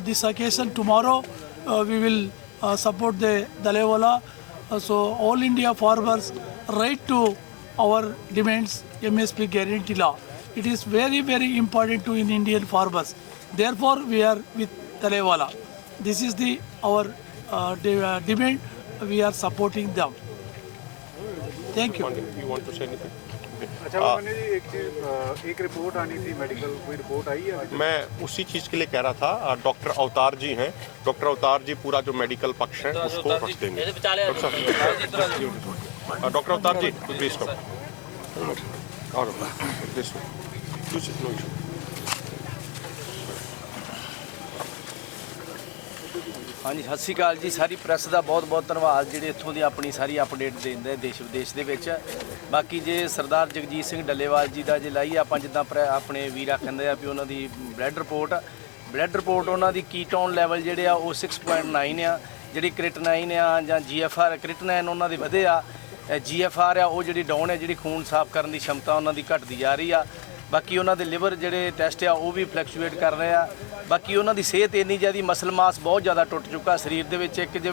this occasion tomorrow, uh, we will uh, support the Dalaiwala. Uh, so all India farmers right to our demands MSP guarantee law. It is very very important to in Indian farmers. Therefore we are with Dalaiwala. This is the our uh, de- uh, demand. We are supporting them. Thank you. You want to say anything? अच्छा वो मैंने एक चीज़ एक report आनी थी medical कोई report आई है? मैं उसी चीज़ के लिए कह रहा था डॉक्टर अवतार जी हैं। डॉक्टर अवतार जी पूरा जो मेडिकल पक्ष है उसको रख देंगे। डॉक्टर डॉक्टर अवतार जी प्लीज़ कम और ਹਾਂਜੀ, ਸਤਿ ਸ਼੍ਰੀ ਅਕਾਲ ਜੀ। ਸਾਰੀ ਪ੍ਰੈਸ ਦਾ ਬਹੁਤ ਬਹੁਤ ਧੰਨਵਾਦ ਜਿਹੜੇ ਇੱਥੋਂ ਦੀ ਆਪਣੀ ਸਾਰੀ ਅਪਡੇਟ ਦਿੰਦੇ ਦੇਸ਼, ਵਿਦੇਸ਼ ਦੇ ਵਿੱਚ। ਬਾਕੀ ਜੇ ਸਰਦਾਰ ਜਗਜੀਤ ਸਿੰਘ ਡੱਲੇਵਾਲ ਜੀ ਦਾ ਜੇ ਲਾਈਏ ਆਪਾਂ ਜਿੱਦਾਂ ਪ੍ਰੈ- ਆਪਣੇ ਵੀਰਾ ਕਹਿੰਦੇ ਆ ਵੀ ਉਹਨਾਂ ਦੀ ਬਲੱਡ ਰਿਪੋਰਟ ਬਲੱਡ ਰਿਪੋਰਟ ਉਹਨਾਂ ਦੀ ਕੀਟੋਨ ਲੈਵਲ ਜਿਹੜੇ ਆ ਉਹ 6.9 ਆ। ਜਿਹੜੀ ਕ੍ਰਿਟਨਾਈਨ ਆ ਜਾਂ ਜੀਐਫਆਰ ਕ੍ਰਿਟਨਾਈਨ ਉਹਨਾਂ ਦੇ ਵਧੇ ਆ। ਜੀਐਫਆਰ ਆ, ਉਹ ਜਿਹੜੀ ਡਾਊਨ ਹੈ ਜਿਹੜੀ ਖੂਨ ਸਾਫ਼ ਕਰਨ ਦੀ ਸ਼ਮਤਾ ਉਹਨਾਂ ਦੀ ਘਟਦੀ ਜਾ ਰਹੀ ਆ। ਬਾਕੀ ਉਹਨਾਂ ਦੇ ਲਿਵਰ ਜਿਹੜੇ ਟੈਸਟ ਆ, ਉਹ ਵੀ ਫਲੈਕਚੁਏਟ ਕਰ ਰਹੇ ਆ। ਬਾਕੀ ਉਹਨਾਂ ਦੀ ਸਿਹਤ ਇੰਨੀ ਜ਼ਿਆਦੀ ਮਸਲ ਮਾਸ ਬਹੁਤ ਜ਼ਿਆਦਾ ਟੁੱਟ ਚੁੱਕਾ ਸਰੀਰ ਦੇ ਵਿੱਚ। ਇੱਕ ਜੇ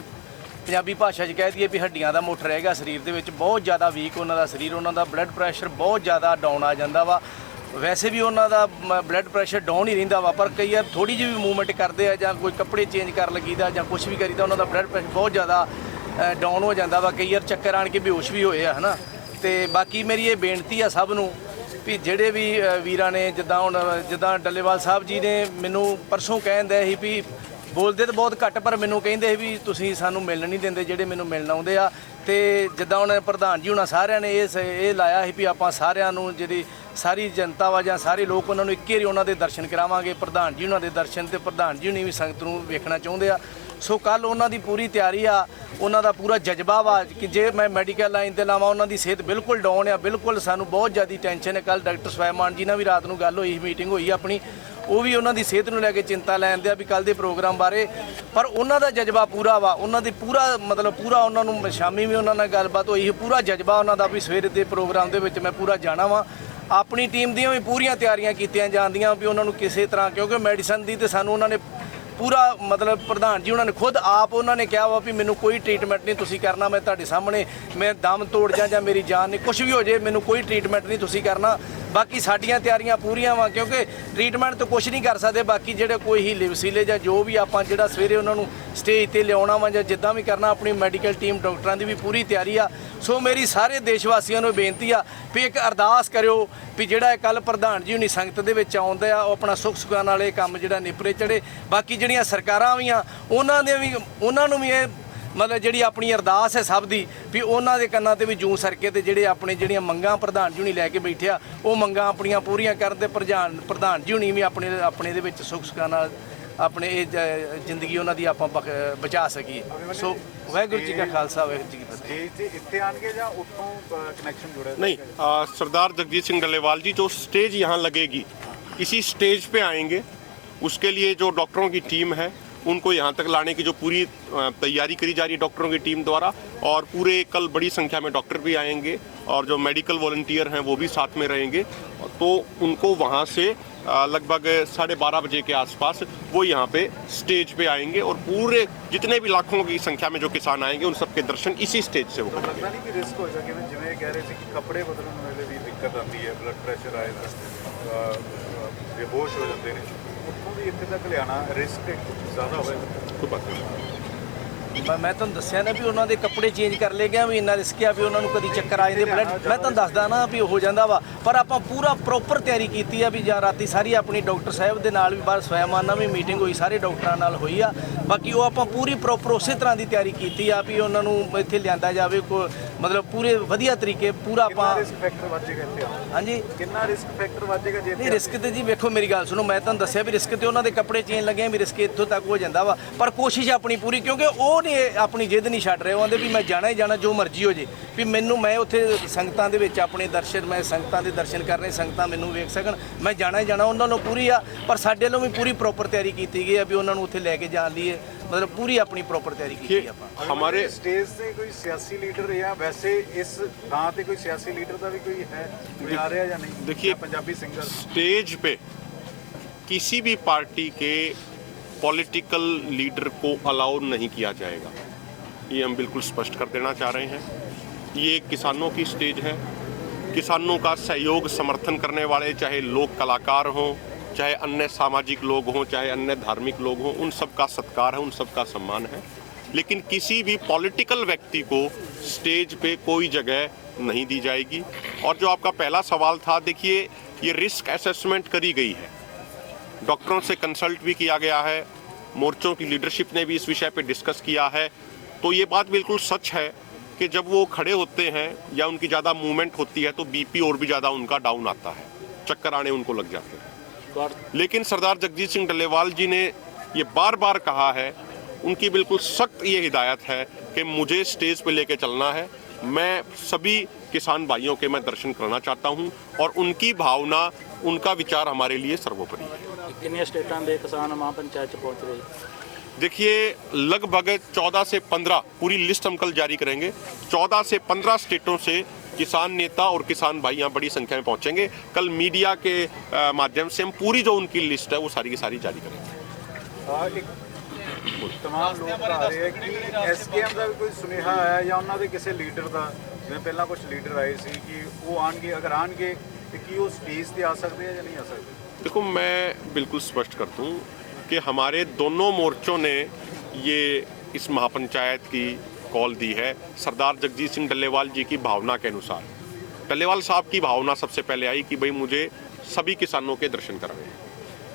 ਪੰਜਾਬੀ ਭਾਸ਼ਾ 'ਚ ਕਹਿ ਦਈਏ ਵੀ ਹੱਡੀਆਂ ਦਾ ਮੁੱਠ ਰਹਿ ਗਿਆ ਸਰੀਰ ਦੇ ਵਿੱਚ, ਬਹੁਤ ਜ਼ਿਆਦਾ ਵੀਕ ਉਹਨਾਂ ਦਾ ਸਰੀਰ, ਉਹਨਾਂ ਦਾ ਬਲੱਡ ਪ੍ਰੈਸ਼ਰ ਬਹੁਤ ਜ਼ਿਆਦਾ ਡਾਊਨ ਆ ਜਾਂਦਾ ਵਾ। ਵੈਸੇ ਵੀ ਉਹਨਾਂ ਦਾ ਬਲੱਡ ਪ੍ਰੈਸ਼ਰ ਡਾਊਨ ਹੀ ਰਹਿੰਦਾ ਵਾ, ਪਰ ਕਈ ਵਾਰ ਥੋੜੀ ਜਿਹੀ ਵੀ ਮੂਵਮੈਂਟ ਕਰਦੇ ਆ ਜਾਂ ਕੋਈ ਕੱਪੜੇ ਚੇਂਜ ਕਰ ਲੱਗੀਦਾ ਜਾਂ ਕੁਝ ਵੀ ਕਰੀਦਾ, ਉਹਨਾਂ ਦਾ ਬਲੱਡ ਪ੍ਰੈਸ਼ਰ ਬਹੁਤ ਜ਼ਿਆਦਾ ਡਾਊਨ ਹੋ ਜਾਂਦਾ ਵਾ। ਕਈ ਵਾਰ ਚੱਕਰ ਆਣ ਕੇ ਬੇਹੋਸ਼ ਵੀ ਹੋਏ ਆ, ਹਨਾ। ਤੇ ਬਾਕੀ ਮੇਰੀ ਇਹ ਬੇਨਤੀ ਆ ਸਭ ਨੂੰ ਵੀ ਜਿਹੜੇ ਵੀ ਵੀਰਾਂ ਨੇ ਜਿੱਦਾਂ ਹੁਣ, ਜਿੱਦਾਂ ਡੱਲੇਵਾਲ ਸਾਹਿਬ ਜੀ ਨੇ ਮੈਨੂੰ ਪਰਸੋਂ ਕਹਿੰਦੇ ਸੀ ਵੀ ਬੋਲਦੇ ਤਾਂ ਬਹੁਤ ਘੱਟ, ਪਰ ਮੈਨੂੰ ਕਹਿੰਦੇ ਸੀ ਵੀ ਤੁਸੀਂ ਸਾਨੂੰ ਮਿਲਣ ਨਹੀਂ ਦਿੰਦੇ ਜਿਹੜੇ ਮੈਨੂੰ ਮਿਲਣ ਆਉਂਦੇ ਆ। ਤੇ ਜਿੱਦਾਂ ਹੁਣ ਪ੍ਰਧਾਨ ਜੀ ਹੁਣਾਂ ਸਾਰਿਆਂ ਨੇ ਇਹ ਸ- ਇਹ ਲਾਇਆ ਸੀ ਵੀ ਆਪਾਂ ਸਾਰਿਆਂ ਨੂੰ ਜਿਹੜੀ ਸਾਰੀ ਜਨਤਾ ਵਾ ਜਾਂ ਸਾਰੇ ਲੋਕ ਉਹਨਾਂ ਨੂੰ ਇੱਕ ਵਾਰੀ ਉਹਨਾਂ ਦੇ ਦਰਸ਼ਨ ਕਰਾਵਾਂਗੇ, ਪ੍ਰਧਾਨ ਜੀ ਉਹਨਾਂ ਦੇ ਦਰਸ਼ਨ ਤੇ ਪ੍ਰਧਾਨ ਜੀ ਹੁਣੀ ਵੀ ਸੰਗਤ ਨੂੰ ਵੇਖਣਾ ਚਾਹੁੰਦੇ ਆ। ਸੋ ਕੱਲ ਉਹਨਾਂ ਦੀ ਪੂਰੀ ਤਿਆਰੀ ਆ, ਉਹਨਾਂ ਦਾ ਪੂਰਾ ਜਜ਼ਬਾ ਵਾ ਕਿ ਜੇ ਮੈਂ ਮੈਡੀਕਲ ਲਾਈਨ ਤੇ ਲਾਵਾਂ, ਉਹਨਾਂ ਦੀ ਸਿਹਤ ਬਿਲਕੁਲ ਡਾਊਨ ਆ, ਬਿਲਕੁਲ ਸਾਨੂੰ ਬਹੁਤ ਜ਼ਿਆਦਾ ਟੈਨਸ਼ਨ ਹੈ ਕੱਲ ਡਾਕਟਰ ਸਵੈਮਾਨ ਜੀ ਨਾਲ ਵੀ ਰਾਤ ਨੂੰ ਗੱਲ ਹੋਈ, ਮੀਟਿੰਗ ਹੋਈ ਆਪਣੀ, ਉਹ ਵੀ ਉਹਨਾਂ ਦੀ ਸਿਹਤ ਨੂੰ ਲੈ ਕੇ ਚਿੰਤਾ ਲੈਂਦੇ ਆ ਵੀ ਕੱਲ ਦੇ ਪ੍ਰੋਗਰਾਮ ਬਾਰੇ। ਪਰ ਉਹਨਾਂ ਦਾ ਜਜ਼ਬਾ ਪੂਰਾ ਵਾ, ਉਹਨਾਂ ਦੀ ਪੂਰਾ ਮਤਲਬ ਪੂਰਾ ਉਹਨਾਂ ਨੂੰ ਸ਼ਾਮੀ ਵੀ ਉਹਨਾਂ ਨਾਲ ਗੱਲਬਾਤ ਹੋਈ ਸੀ ਪੂਰਾ ਜਜ਼ਬਾ ਉਹਨਾਂ ਦਾ ਵੀ ਸਵੇਰੇ ਦੇ ਪ੍ਰੋਗਰਾਮ ਦੇ ਵਿੱਚ ਮੈਂ ਪੂਰਾ ਜਾਣਾ ਵਾ। ਆਪਣੀ ਟੀਮ ਦੀਆਂ ਵੀ ਪੂਰੀਆਂ ਤਿਆਰੀਆਂ ਕੀਤੀਆਂ ਜਾਂਦੀਆਂ ਵੀ ਉਹਨਾਂ ਨੂੰ ਕਿਸੇ ਤਰ੍ਹਾਂ ਕਿਉਂਕਿ ਮੈਡੀਸਨ ਦੀ ਤੇ ਸਾਨੂੰ ਉਹਨਾਂ ਨੇ ਪੂਰਾ ਮਤਲਬ ਪ੍ਰਧਾਨ ਜੀ ਉਹਨਾਂ ਨੇ ਖੁਦ ਆਪ ਉਹਨਾਂ ਨੇ ਕਿਹਾ ਵਾ ਵੀ ਮੈਨੂੰ ਕੋਈ ਟ੍ਰੀਟਮੈਂਟ ਨਹੀਂ ਤੁਸੀਂ ਕਰਨਾ, ਮੈਂ ਤੁਹਾਡੇ ਸਾਹਮਣੇ, ਮੈਂ ਦਮ ਤੋੜ ਜਾਂ ਜਾਂ ਮੇਰੀ ਜਾਨ ਨਹੀਂ ਕੁਝ ਵੀ ਹੋ ਜੇ ਮੈਨੂੰ ਕੋਈ ਟ੍ਰੀਟਮੈਂਟ ਨਹੀਂ ਤੁਸੀਂ ਕਰਨਾ। ਬਾਕੀ ਸਾਡੀਆਂ ਤਿਆਰੀਆਂ ਪੂਰੀਆਂ ਵਾ, ਕਿਉਂਕਿ ਟ੍ਰੀਟਮੈਂਟ ਤਾਂ ਕੁਝ ਨਹੀਂ ਕਰ ਸਕਦੇ, ਬਾਕੀ ਜਿਹੜੇ ਕੋਈ ਹੀਲੇ ਵਸੀਲੇ ਜਾਂ ਜੋ ਵੀ ਆਪਾਂ ਜਿਹੜਾ ਸਵੇਰੇ ਉਹਨਾਂ ਨੂੰ ਸਟੇਜ ਤੇ ਲਿਆਉਣਾ ਵਾ ਜਾਂ ਜਿੱਦਾਂ ਵੀ ਕਰਨਾ, ਆਪਣੀ ਮੈਡੀਕਲ ਟੀਮ ਡਾਕਟਰਾਂ ਦੀ ਵੀ ਪੂਰੀ ਤਿਆਰੀ ਆ। ਸੋ ਮੇਰੀ ਸਾਰੇ ਦੇਸ਼ ਵਾਸੀਆਂ ਨੂੰ ਬੇਨਤੀ ਆ ਵੀ ਇੱਕ ਅਰਦਾਸ ਕਰਿਓ ਵੀ ਜਿਹੜਾ ਕੱਲ ਪ੍ਰਧਾਨ ਜੀ ਹੁਣੀ ਸੰਗਤ ਦੇ ਵਿੱਚ ਆਉਂਦੇ ਆ, ਉਹ ਆਪਣਾ ਸੁੱਖ ਸੁਖਾਨ ਵਾਲੇ ਕੰਮ ਜਿਹੜਾ ਨਿਪਰੇ ਚੜੇ ਬਾਕੀ ਜਿਹੜੀਆਂ ਸਰਕਾਰਾਂ ਵੀ ਆ ਉਹਨਾਂ ਦੇ ਵੀ ਉਹਨਾਂ ਨੂੰ ਵੀ ਇਹ ਮਤਲਬ ਜਿਹੜੀ ਆਪਣੀ ਅਰਦਾਸ ਹੈ ਸਭ ਦੀ ਵੀ ਉਹਨਾਂ ਦੇ ਕੰਨਾਂ ਤੇ ਵੀ ਜੂੰ ਸਰਕੇ ਤੇ ਜਿਹੜੇ ਆਪਣੇ ਜਿਹੜੀਆਂ ਮੰਗਾਂ ਪ੍ਰਧਾਨ ਜੀ ਹੁਣੀ ਲੈ ਕੇ ਬੈਠਿਆ ਉਹ ਮੰਗਾਂ ਆਪਣੀਆਂ ਪੂਰੀਆਂ ਕਰਨ ਤੇ ਪ੍ਰਧਾਨ ਪ੍ਰਧਾਨ ਜੀ ਹੁਣੀ ਵੀ ਆਪਣੇ ਆਪਣੇ ਦੇ ਵਿੱਚ ਸੁੱਖ ਸੁਖਾਨ ਨਾਲ ਆਪਣੇ ਇਹ ਜ- ਜ਼ਿੰਦਗੀ ਉਹਨਾਂ ਦੀ ਆਪਾਂ ਬਖ- ਬਚਾ ਸਕੀਏ ਸੋ ਵਾਹਿਗੁਰੂ ਜੀ ਕਾ ਖਾਲਸਾ ਵਾਹਿਗੁਰੂ ਜੀ ਕੀ ਫਤਿਹ ਸਟੇਜ ਤੇ ਇੱਥੇ ਆਣਗੇ ਜਾਂ ਉੱਥੋਂ ਕਨੈਕਸ਼ਨ ਜੁੜਿਆ नहीं आ, सरदार जगजीत सिंह डल्लेवाल जी जो स्टेज यहाँ लगेगी इसी स्टेज पे आएंगे उसके लिए जो डॉक्टरों की टीम है, उनको यहाँ तक लाने की जो पूरी तैयारी करी जा रही है डॉक्टरों की टीम द्वारा, और पूरे कल बड़ी संख्या में डॉक्टर भी आएँगे, और जो मेडिकल वॉल्टियर हैं वो भी साथ में रहेंगे। तो उनको वहाँ से लगभग साढ़े बारह बजे के आसपास वो यहाँ पे स्टेज पे आएँगे, और पूरे जितने भी लाखों की संख्या में जो किसान आएँगे, उन सबके दर्शन इसी स्टेज से वो करेंगे ਉੱਥੋਂ ਦੀ ਇੱਥੇ ਤੱਕ ਲਿਆਣਾ ਰਿਸਕ ਜ਼ਿਆਦਾ ਹੋਇਆ ਤੋਂ ਬਾਕੀ ਮੈਂ ਮੈਂ ਤੁਹਾਨੂੰ ਦੱਸਿਆ ਨਾ ਵੀ ਉਹਨਾਂ ਦੇ ਕੱਪੜੇ ਚੇਂਜ ਕਰ ਲਏ ਗਿਆ ਵੀ ਇੰਨਾ ਰਿਸਕ ਆ ਵੀ ਉਹਨਾਂ ਨੂੰ ਕਦੀ ਚੱਕਰ ਆ ਜਾਂਦੇ ਬਲੱਡ ਮੈਂ ਤੁਹਾਨੂੰ ਦੱਸਦਾ ਨਾ ਵੀ ਹੋ ਜਾਂਦਾ ਵਾ। ਪਰ ਆਪਾਂ ਪੂਰਾ ਪ੍ਰੋਪਰ ਤਿਆਰੀ ਕੀਤੀ ਆ ਵੀ ਜਾਂ ਰਾਤੀ ਸਾਰੀ ਆਪਣੀ ਡਾਕਟਰ ਸਾਹਿਬ ਦੇ ਨਾਲ ਵੀ ਬਾਹਰ ਸਵੈਮਾਨਾ ਵੀ ਮੀਟਿੰਗ ਹੋਈ ਸਾਰੇ ਡਾਕਟਰਾਂ ਨਾਲ ਹੋਈ ਆ। ਬਾਕੀ ਉਹ ਆਪਾਂ ਪੂਰੀ ਪ੍ਰੋਪਰ ਉਸੇ ਤਰ੍ਹਾਂ ਦੀ ਤਿਆਰੀ ਕੀਤੀ ਆ ਵੀ ਉਹਨਾਂ ਨੂੰ ਇੱਥੇ ਲਿਆਂਦਾ ਜਾਵੇ ਕੋ ਮਤਲਬ ਪੂਰੇ ਵਧੀਆ ਤਰੀਕੇ ਪੂਰਾ ਆਪਾਂ ਰਿਸਕ ਫੈਕਟਰ ਵੱਜੇਗਾ ਇੱਥੇ? ਹਾਂਜੀ। ਕਿੰਨਾ ਰਿਸਕ ਫੈਕਟਰ ਵੱਜੇਗਾ ਜੇ ਨਹੀਂ ਰਿਸਕ ਤੇ ਜੀ ਵੇਖੋ ਮੇਰੀ ਗੱਲ ਸੁਣੋ ਮੈਂ ਤੁਹਾਨੂੰ ਦੱਸਿਆ ਵੀ ਰਿਸਕ ਤੇ ਉਹਨਾਂ ਦੇ ਕੱਪੜੇ ਚੇਂਜ ਲੱਗੇ ਵੀ ਰਿਸਕ ਇੱਥੋਂ ਤੱਕ ਹੋ ਜਾਂਦਾ ਵਾ। ਪਰ ਕੋਸ਼ਿਸ਼ ਆਪਣੀ ਪੂਰੀ ਕਿਉਂਕਿ ਉਹ ਨੇ ਆਪਣੀ ਜਿੱਦ ਨਹੀਂ ਛੱਡ ਰਹੇ ਉਹ ਆਂਦੇ ਵੀ ਮੈਂ ਜਾਣਾ ਹੀ ਜਾਣਾ ਜੋ ਮਰਜ਼ੀ ਹੋ ਜੇ। ਵੀ ਮੈਨੂੰ ਮੈਂ ਉੱਥੇ ਸੰਗਤਾਂ ਦੇ ਵਿੱਚ ਆਪਣੇ ਦਰਸ਼ਨ ਮੈਂ ਸੰਗਤਾਂ ਦੇ ਦਰਸ਼ਨ ਕਰਨੇ ਸੰਗਤਾਂ ਮੈਨੂੰ ਵੇਖ ਸਕਣ ਮੈਂ ਜਾਣਾ ਹੀ ਜਾਣਾ ਉਹਨਾਂ ਨੂੰ ਪੂਰੀ ਆ। ਪਰ ਸਾਡੇ ਵੱਲੋਂ ਵੀ ਪੂਰੀ ਪ੍ਰੋਪਰ ਤਿਆਰੀ ਕੀਤੀ ਗਈ ਆ ਵੀ ਉਹਨਾਂ ਨੂੰ ਉੱਥੇ ਲੈ ਕੇ ਜਾਣ ਲਈ। ਮਤਲਬ ਪੂਰੀ ਆਪਣੀ ਪ੍ਰੋਪਰ ਤਿਆਰੀ ਕੀਤੀ ये ਆ ਆਪਾਂ हमारे ਸਟੇਜ ਤੇ ਕੋਈ ਸਿਆਸੀ ਲੀਡਰ ਜਾਂ ਵੈਸੇ ਇਸ ਥਾਂ ਤੇ ਕੋਈ ਸਿਆਸੀ ਲੀਡਰ ਦਾ ਵੀ ਕੋਈ ਹੈ ਕੋਈ ਆ ਰਿਹਾ ਜਾਂ ਨਹੀਂ देखिए- ਜਾਂ ਪੰਜਾਬੀ ਸਿੰਗਰ स्टेज पे किसी भी पार्टी के पॉलिटिकल लीडर को अलाउ नहीं किया जाएगा ये हम बिल्कुल स्पष्ट कर देना चाह रहे हैं ये किसानों की स्टेज है किसानों का सहयोग समर्थन करने वाले चाहे लोक कलाकार हों चाहे अन्य सामाजिक लोग हों, चाहे अन्य धार्मिक लोग हों, उन सब का सत्कार है, उन सब का सम्मान है। लेकिन किसी भी पॉलिटिकल व्यक्ति को स्टेज पे कोई जगह नहीं दी जाएगी। और जो आपका पहला सवाल था, देखिए, ये रिस्क असेसमेंट करी गई है। डॉक्टरों से कंसल्ट भी किया गया है। मोर्चों की लीडरशिप ने भी इस विषय पर डिस्कस किया है। तो ये बात बिल्कुल सच है कि जब वो खड़े होते हैं या उनकी ज़्यादा मूवमेंट होती है तो बीपी और भी ज़्यादा उनका डाउन आता है। चक्कर आने उनको लग जाते हैं। लेकिन सरदार जगजीत सिंह डल्लेवाल जी ने ये बार बार कहा है उनकी बिल्कुल सख्त ये हिदायत है कि मुझे स्टेज पे लेके चलना है। मैं सभी किसान भाइयों के मैं दर्शन करना चाहता हूँ और उनकी भावना उनका विचार हमारे लिए सर्वोपरि है। देखिए लगभग 14 से 15 पूरी लिस्ट हम कल जारी करेंगे 14 से 15 स्टेटों से किसान नेता और किसान भाई यहाँ बड़ी संख्या में पहुंचेंगे कल मीडिया के अ, माध्यम से हम पूरी जो उनकी लिस्ट है वो सारी की सारी जारी करेंगे ਆ ਇੱਕ ਤਮਾਮ ਲੋਕ ਆ ਰਹੇ ਹੈ ਕਿ ਐਸਕੇਐਮ ਦਾ ਵੀ ਕੋਈ ਸੁਨੇਹਾ ਆਇਆ ਜਾਂ ਉਹਨਾਂ ਦੇ ਕਿਸੇ ਲੀਡਰ ਦਾ ਜਿਵੇਂ ਪਹਿਲਾਂ ਕੁਝ ਲੀਡਰ ਆਏ ਸੀ ਕਿ ਉਹ ਆਣਗੇ ਅਗਰ ਆਣਗੇ ਤੇ ਕੀ ਉਹ ਸਟੇਜ ਤੇ ਆ ਸਕਦੇ ਆ ਜਾਂ ਨਹੀਂ ਆ ਸਕਦੇ देखो मैं बिल्कुल स्पष्ट कर दूं कि हमारे दोनों मोर्चों ने ये इस महापंचायत की कॉल दी है सरदार जगजीत सिंह डल्लेवाल जी की भावना के अनुसार। डल्लेवाल साहब की भावना सबसे पहले आई कि भाई मुझे सभी किसानों के दर्शन कराने हैं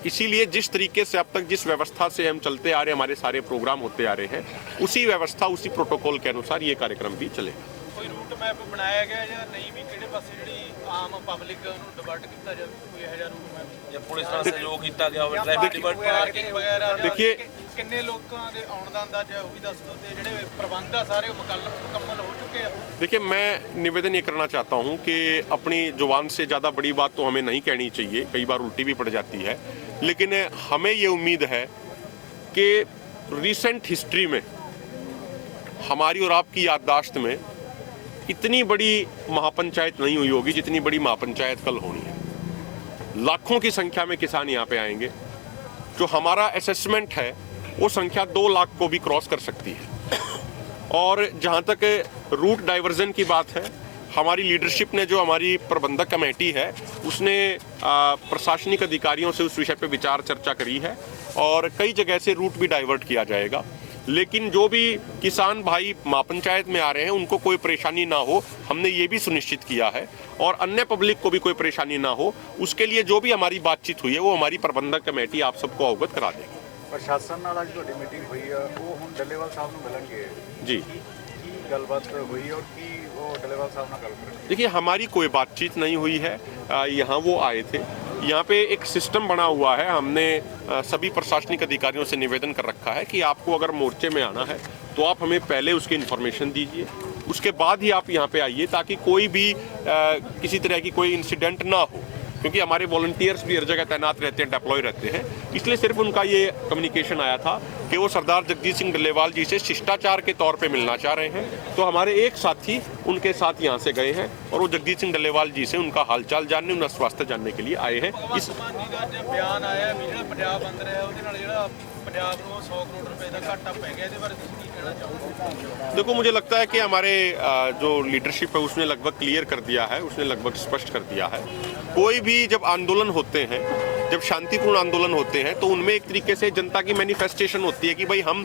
इसीलिए जिस तरीके से अब तक जिस व्यवस्था से हम चलते आ रहे हमारे सारे प्रोग्राम होते आ रहे हैं, उसी व्यवस्था, उसी प्रोटोकॉल के अनुसार ये कार्यक्रम भी चलेगा। ਕੋਈ ਰੂਟ ਮੈਪ ਬਣਾਇਆ ਗਿਆ ਜਾਂ ਨਹੀਂ ਵੀ ਕਿਹੜੇ ਪਾਸੇ ਜਿਹੜੀ ਆਮ ਪਬਲਿਕ ਨੂੰ ਡਿਵਰਟ ਕੀਤਾ ਜਾਵੇ ਕੋਈ ਇਹੋ ਜਿਹਾ ਰੂਟ ਮੈਪ ਜਾਂ ਪੁਲਿਸ ਨਾਲ ਸਹਿਯੋਗ ਕੀਤਾ ਗਿਆ ਹੋਵੇ ਟ੍ਰੈਫਿਕ ਡਿਵਰਟ ਪਾਰਕਿੰਗ ਵਗੈਰਾ ਜਾਂ ਦੇਖੀਏ- ਕਿ- ਕਿੰਨੇ ਲੋਕਾਂ ਦੇ ਆਉਣ ਦਾ ਅੰਦਾਜ਼ਾ ਉਹ ਵੀ ਦੱਸ ਦਿਓ ਤੇ ਜਿਹੜੇ ਪ੍ਰਬੰਧ ਆ ਸਾਰੇ ਉਹ ਮੁਕੱਲ- ਮੁਕੰਮਲ ਹੋ ਚੁੱਕੇ ਆ देखिए मैं निवेदन ये करना चाहता हूँ कि अपनी जुबान से ज़्यादा बड़ी बात तो हमें नहीं कहनी चाहिए कई बार उल्टी भी पड़ जाती है लेकिन हमें ये उम्मीद है कि रिसेंट हिस्ट्री में हमारी और आपकी याददाश्त में इतनी बड़ी महापंचायत नहीं हुई होगी जितनी बड़ी महापंचायत कल होनी है। लाखों की संख्या में किसान यहाँ पे आएँगे। जो हमारा असेसमेंट है, वो संख्या दो लाख को भी क्रॉस कर सकती है। और जहाँ तक रूट डाइवर्जन की बात है, हमारी लीडरशिप ने जो हमारी प्रबंधक कमेटी है, उसने प्रशासनिक अधिकारियों से उस विषय पर विचार चर्चा करी है और कई जगह से रूट भी डाइवर्ट किया जाएगा। लेकिन जो भी किसान भाई महापंचायत में आ रहे हैं उनको कोई परेशानी ना हो हमने ये भी सुनिश्चित किया है और अन्य पब्लिक को भी कोई परेशानी ना हो उसके लिए जो भी हमारी बातचीत हुई है वो हमारी प्रबंधक कमेटी आप सबको अवगत करा देगी ਪ੍ਰਸ਼ਾਸਨ ਨਾਲ ਅੱਜ ਤੁਹਾਡੀ ਮੀਟਿੰਗ ਹੋਈ ਆ ਉਹ ਹੁਣ ਡੱਲੇਵਾਲ ਸਾਹਿਬ ਨੂੰ ਮਿਲਣਗੇ जी ਕੀ ਕੀ ਗੱਲਬਾਤ ਹੋਈ ਔਰ ਕੀ ਉਹ ਡੱਲੇਵਾਲ ਸਾਹਿਬ ਨਾਲ ਗੱਲ ਕਰਨਗੇ देखिए हमारी कोई बातचीत नहीं हुई है आ, यहाँ वो आए थे यहाँ पे एक सिस्टम बना हुआ है। हमने सभी प्रशासनिक अधिकारियों से निवेदन कर रखा है कि आपको अगर मोर्चे में आना है तो आप हमें पहले उसकी इन्फॉर्मेशन दीजिए। उसके बाद ही आप यहाँ पे आइए ताकि कोई भी आ, किसी तरह की कोई इंसिडेंट ना हो। क्योंकि हमारे वॉलंटियर्स भी हर जगह तैनात रहते हैं डिप्लॉय रहते हैं इसलिए सिर्फ उनका ये कम्युनिकेशन आया था कि वो सरदार जगजीत सिंह डल्लेवाल जी से शिष्टाचार के तौर पे मिलना चाह रहे हैं तो हमारे एक साथी उनके साथ यहाँ से गए हैं और वो जगजीत सिंह डल्लेवाल जी से उनका हालचाल जानने उनका स्वास्थ्य जानने के लिए आए हैं इस ਭਗਵੰਤ ਮਾਨ ਜੀ ਦਾ ਅੱਜ ਬਿਆਨ ਆਇਆ ਵੀ ਜਿਹੜਾ ਪੰਜਾਬ ਅੰਦਰ ਹੈ ਉਹਦੇ ਨਾਲ ਜਿਹੜਾ ਪੰਜਾਬ ਨੂੰ 100 ਕਰੋੜ ਰੁਪਏ ਦਾ ਘਾਟਾ ਪੈ ਗਿਆ ਇਹਦੇ ਬਾਰੇ ਤੁਸੀਂ ਕੀ ਕਹਿਣਾ ਚਾਹੋਗੇ देखो मुझे लगता है कि हमारे अ, जो लीडरशिप है उसने लगभग क्लियर कर दिया है उसने लगभग स्पष्ट कर दिया है कोई भी जब आंदोलन होते हैं जब शांतिपूर्ण आंदोलन होते हैं तो उनमें एक तरीके से जनता की मैनिफेस्टेशन होती है कि भाई हम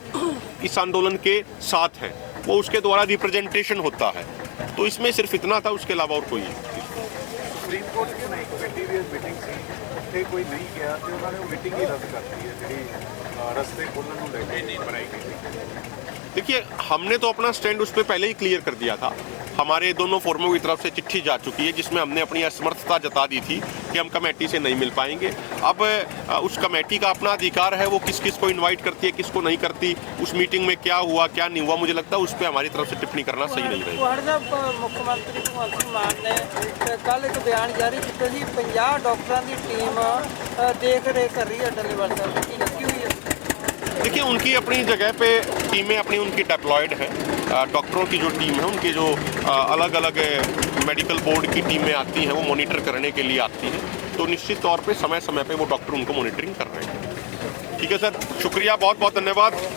इस आंदोलन के साथ हैं वो उसके द्वारा रिप्रेजेंटेशन होता है तो इसमें सिर्फ इतना था उसके अलावा और कोई ਸੁਪਰੀਮ ਕੋਰਟ ਦੀ ਨਹੀਂ ਕਮੇਟੀ ਦੀ ਮੀਟਿੰਗ ਸੀ ਉੱਥੇ ਕੋਈ ਨਹੀਂ ਗਿਆ ਤੇ ਉਹਨਾਂ ਨੇ ਉਹ ਮੀਟਿੰਗ ਹੀ ਰੱਦ ਕਰਤੀ ਹੈ ਜਿਹੜੀ ਅ, ਰਸਤੇ ਖੋਲ੍ਹਣ ਨੂੰ ਲੈ ਕੇ ਬਣਾਈ ਗਈ ਸੀ देखिए, हमने तो अपना स्टैंड उस पर पहले ही क्लियर कर दिया था। हमारे दोनों फोरमों की तरफ़ से चिट्ठी जा चुकी है, जिसमें हमने अपनी असमर्थता जता दी थी कि हम कमेटी से नहीं मिल पाएँगे। अब उस कमेटी का अपना अधिकार है, वो किस किस को इनवाइट करती है, किसको नहीं करती, उस मीटिंग में क्या हुआ, क्या नहीं हुआ, मुझे लगता है उस पर हमारी तरफ़ से टिप्पणी करना सही नहीं रहेगा। मुख्यमंत्री मान ने कल एक बयान जारी किया की टीम देख रेख कर रही है देखिए, उनकी अपनी जगह पे टीमें अपनी उनकी डिप्लॉयड हैं। डॉक्टरों की जो टीम है, उनके जो अलग अलग मेडिकल बोर्ड की टीमें आती हैं, वो मॉनिटर करने के लिए आती हैं। तो निश्चित तौर पे समय समय पे वो डॉक्टर उनको मॉनिटरिंग कर रहे हैं। ठीक है सर शुक्रिया बहुत बहुत धन्यवाद।